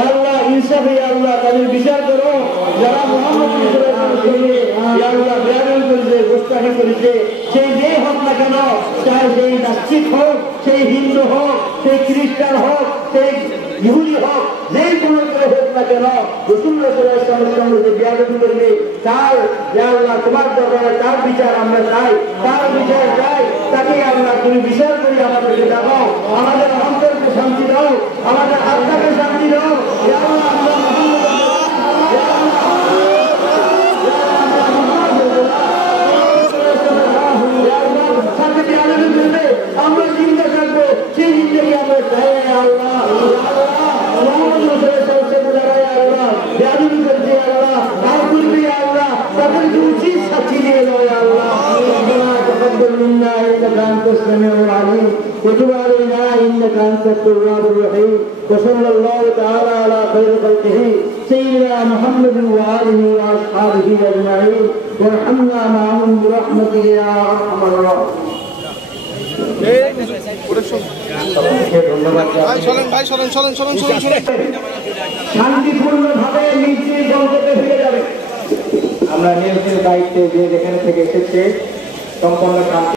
আল্লাহ ইনসাফে আল্লাহ তাদের বিচার করো যারা মুহাম্মদ আল্লাহ বেয়াদবি করেছে গোস্তাখি করেছে সেই যে হোক না কেন চাই সেই নাস্তিক হোক সেই হিন্দু হোক সেই খ্রিস্টান হোক সেই ইহুদি হোক যেই কোনো করে হোক না কেন রাসূলুল্লাহ সাল্লাল্লাহু আলাইহি ওয়াসাল্লাম যে বেয়াদবি করবে তার আল্লাহ তোমার দরবারে তার বিচার আমরা চাই তার বিচার চাই তাকে আল্লাহ তুমি বিচার করে আমাদেরকে দাও আমাদের অন্তরকে শান্তি দাও আমাদের আত্মাকে শান্তি দাও আমরা চিন্তা থাকবো সেই জিন্দগি আমরা চাই আল্লাহ তাদেরকে উচিত শাস্তি দিয়ে দেয় আল্লাহ إنك أنت السميع العليم وتب علينا إنك أنت التواب الرحيم وصلى الله تعالى على خير خلقه سيدنا محمد وآله وأصحابه أجمعين وارحمنا معهم برحمتك يا أرحم الراحمين শান্তিপূর্ণভাবে নিজ নিজ গন্তব্যে ফিরে যাবে। আমরা নিজ নিজ দায়িত্বে যে যেখানে থেকে এসেছে সম্পূর্ণ শান্তি